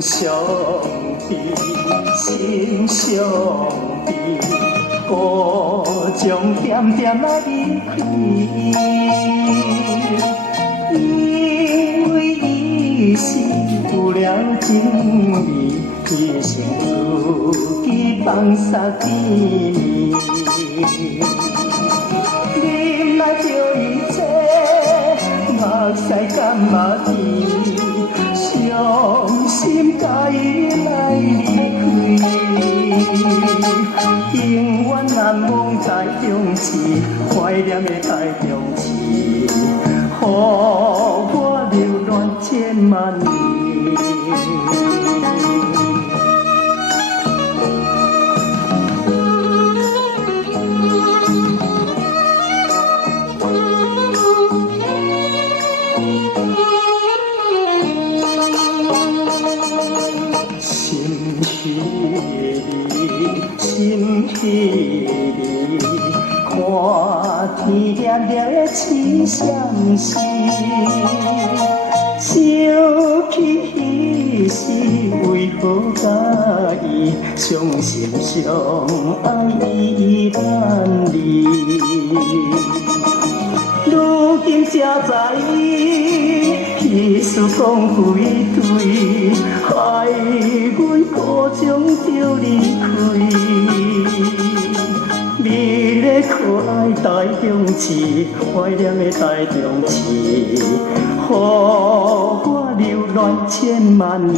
相悲，心相悲，孤将点点啊离开，因为伊是有了情味，伊成自己放撒甜蜜，饮来着伊这目屎干嘛甜。伤心甲伊来离开，永远难忘台中市，怀念的台中市，予我流恋千万年。心稀微，看天亮亮的凄相思，想起彼时为何甲伊相心相爱依然离？如今才知伊是讲归对，害阮孤将着离开。美丽可爱台中市，怀念的台中市，予我流恋千万年。